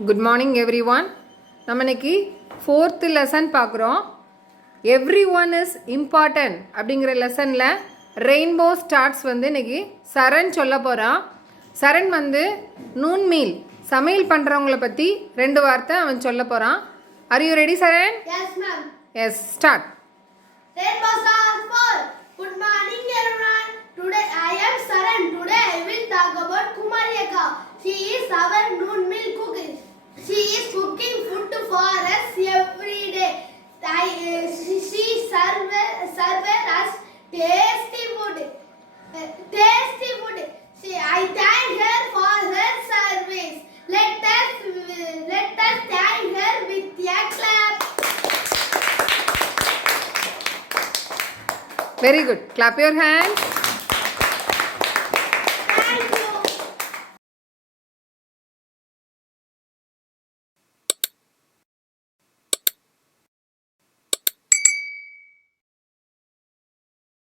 Good morning everyone. நம்ம இன்னைக்கு 4th lesson பார்க்குறோம். Everyone is important அப்படிங்கிற லெசனில் ரெயின்போ ஸ்டார்ட்ஸ் வந்து இன்னைக்கு சரண் சொல்ல போகிறான். சரண் வந்து நூன் மீல் சமையல் பண்ணுறவங்கள பற்றி 2 வார்த்தை அவன் சொல்ல போகிறான். Are you ready Charan? Yes ma'am. Yes, start. Rainbow stars fall. Good morning everyone. Today I am Saran. Today I will talk about Kumari Akka. She is our noon meal cook. She is cooking food for us every day. She serve us tasty food. I thank her for her service. Let us thank her with a clap. Very good. Clap your hands.